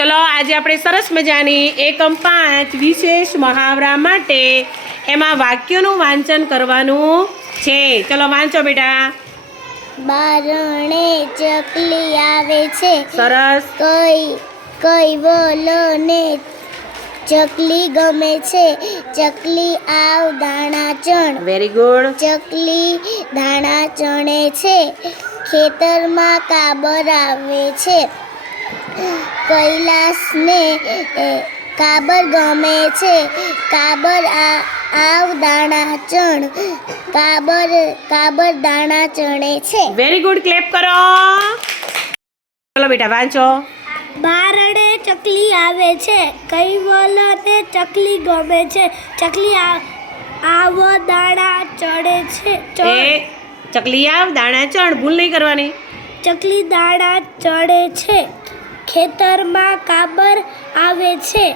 ચલો આજે આપણે સરસ મજાની એકમ પાંચ વિશેષ મહાવરા માટે એમાં વાક્યોનું વાંચન કરવાનું છે. ચલો વાંચો બેટા. બારણે ચકલી આવે છે. સરસ. કઈ કઈ વલને ચકલી ગમે છે? ચકલી આવ દાણા ચણ. વેરી ગુડ ચકલી દાણા ચણે છે. ખેતરમાં કાબર આવે છે. કૈલાસને કાબર ગમે છે. કાબર આ આવ દાણા ચણ. કાબર કાબર દાણા ચણે છે. વેરી ગુડ ક્લેપ કરો. ચલો બેટા વાંચો. બારડે ચકલી આવે છે. કૈવલને ચકલી ગમે છે. ચકલી આવ દાણા ચડે છે. ચકલી આવ દાણા ચણ ભૂલ નહીં કરવાની. ચકલી દાણા ચડે છે. ખેતરમાં કાબર આવે છે.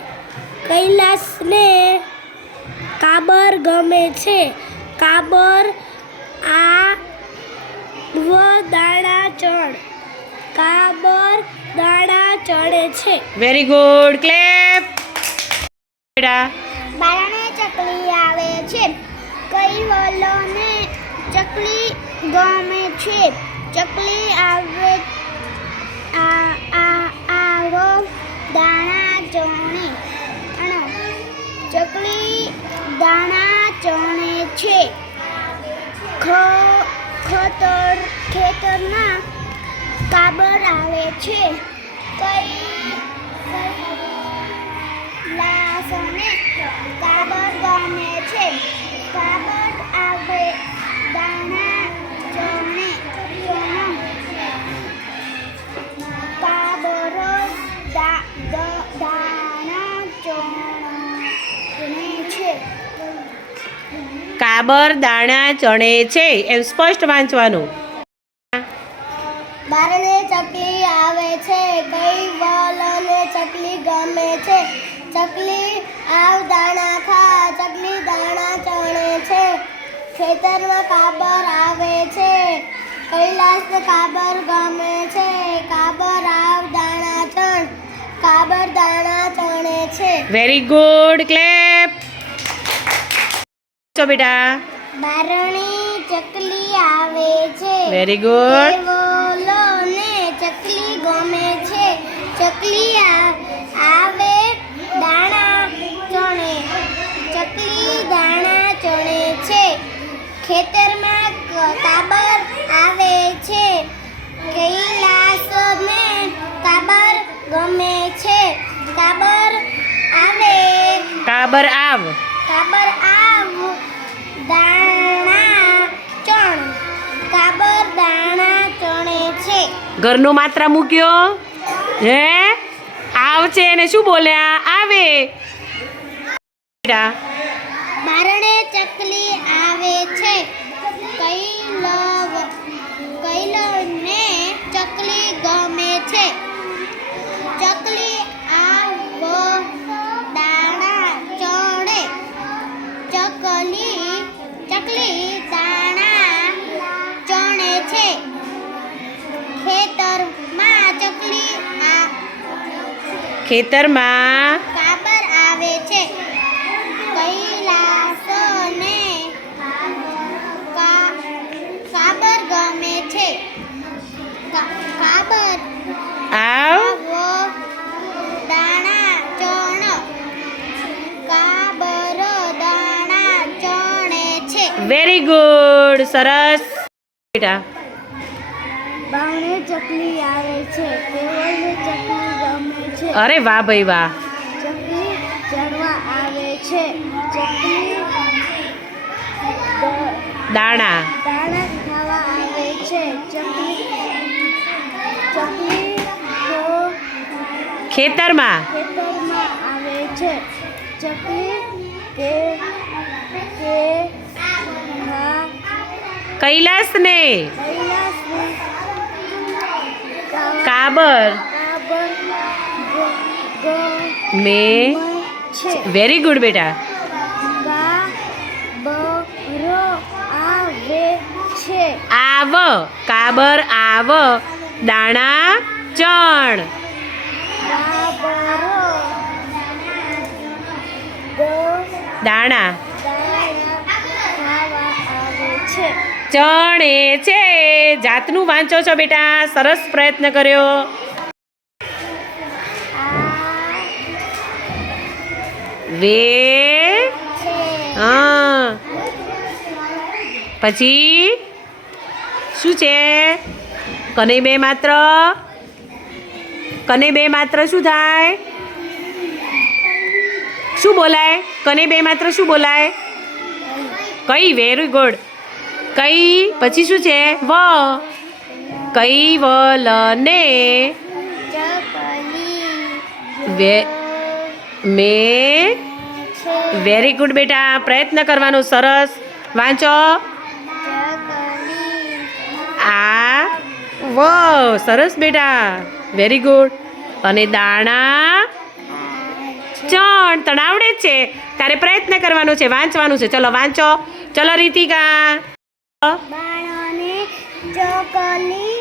કૈલાસને કાબર ગમે છે. કાબર આ વ દાણા ચડ કાબર દાણા ચડે છે. વેરી ગુડ ક્લેપ બેટા. બારણે ચકલી આવે છે. કૈવલોને ચકલી ગમે છે. ચકલી આવે આ દાણા ચણે. ચકલી દાણા ચણે છે. ખતર ખેતરમાં કાબર આવે છે. કઈ લાસને કાબર ગમે છે. કાબર કાબર દાણા ચણે છે એમ સ્પષ્ટ વાંચવાનું. બારણે ચકલી આવે છે કઈ વલને ચકલી ગમે છે. ચકલી આવ દાણા ખા ચકલી દાણા ચણે છે. ખેતરમાં કાબર આવે છે કૈલાસ કાબર ગમે છે. કાબર આવ દાણા ચણ કાબર દાણા ચણે છે. વેરી ગુડ ક્લેપ ચો બેટા બારણી ચકલી આવે છે. વેરી ગુડ બોલો ને ચકલી ગમે છે. ચકલી આવે દાણા ચણે. ચકલી દાણા ચણે છે. ખેતરમાં કાબર આવે છે. કૈલાસ ને કાબર ગમે છે. કાબર આવે. કાબર આવ. કાબર ઘરનો માત્રા મૂક્યો? હે? આવ છે એને શું બોલ્યા? આવે. બારણે ચકલી આવે છે. કઈ લવ કઈ ચકલી ખેતરમાં કાબર આવે છે. કૈલાસોને કાબર ગમે છે. કાબર આવ. દાણા ચણ. કાબર દાણા ચણે છે. વેરી ગુડ સરસ. બેટા. બાણે ચકલી આવે છે કેવલને ચકલી ગમે છે. અરે વાહ ભાઈ વાહ. ચકલી ચડવા આવે છે ચકલી દાણા. દાણા ખાવા આવે છે ચકલી ચકલી ખેતરમાં. ખેતરમાં આવે છે ચકલી કે કે કૈલાસને. કાબર મે વેરી ગુડ બેટા. આવ કાબર આવ દાણા ચણ. દાણા. દાણા આવે છે. ચણે છે. જાતનું વાંચો છો બેટા. સરસ પ્રયત્ન કર્યો. વે. હા. પછી શું છે? કને બે માત્ર? કને બે માત્ર શું થાય? શું બોલાય? કને બે માત્ર શું બોલાય? કઈ? વેરી ગુડ કઈ, પછી શું છે? વ. કઈ વ, લ, ને. મે. વેરી ગુડ બેટા. પ્રયત્ન કરવાનો, સરસ. વાંચો. આ વ. સરસ બેટા. વેરી ગુડ અને દાણા. ચણ. તણાવડે જ છે. તારે પ્રયત્ન કરવાનો છે, વાંચવાનું છે. ચલો, વાંચો. ચલો, રીતિકા. બાળાને ચકલી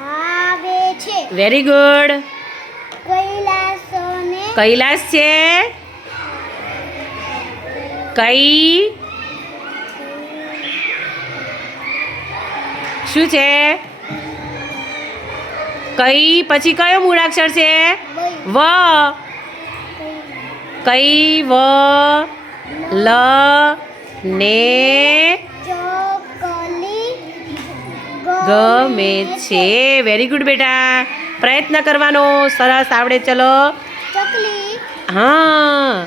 આવે છે. વેરી ગુડ કૈલાસોને કૈલાસ છે? કઈ? શું છે? કઈ? પછી કયો મૂળાક્ષર છે? વ. કઈ? વ. લ. ને. ગમે છે. વેરી ગુડ બેટા. પ્રયત્ન કરવાનો. સરસ. આવડે ચલો. હા.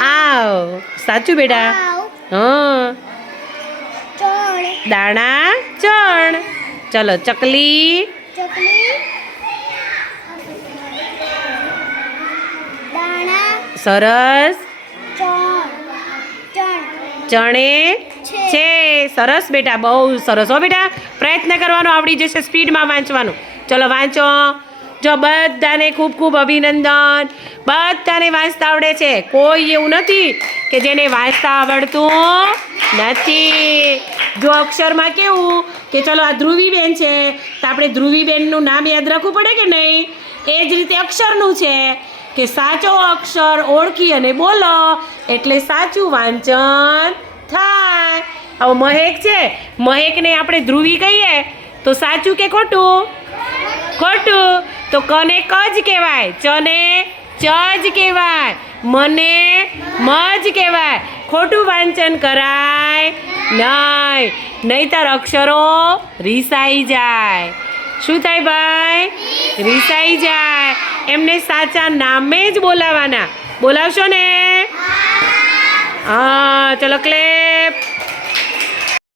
આવ. સાચું બેટા. હા. દાણા ચણ ચલો ચકલી. સરસ. ચણ. છે. સરસ બેટા, બહુ સરસ. હો બેટા, પ્રયત્ન કરવાનો આવડી જશે સ્પીડમાં વાંચવાનું. ચલો, વાંચો. જો બધાને ખૂબ ખૂબ અભિનંદન. બધાને વાંચતા આવડે છે. કોઈ એવું નથી કે જેને વાંચતા આવડતું નથી. જો અક્ષરમાં કેવું કે ચલો, આ ધ્રુવીબેન છે, તો આપણે ધ્રુવીબેનનું નામ યાદ રાખવું પડે કે નહીં? એ જ રીતે અક્ષરનું છે કે સાચો અક્ષર ઓળખી અને બોલો, એટલે સાચું વાંચન થાય. હવે મહેક છે. મહેકને આપણે ધ્રુવી કહીએ તો સાચું કે ખોટું? ખોટું. તો કને ક જ કહેવાય? ચને ચ જ કહેવાય. મને મ જ કહેવાય. ખોટું વાંચન કરાય નહીં. નહીતર અક્ષરો રીસાઈ જાય. શું થાય ભાઈ? રીસાઈ જાય. એમને સાચા નામે જ બોલાવાના. બોલાવશો ને? હા, ચલો ક્લે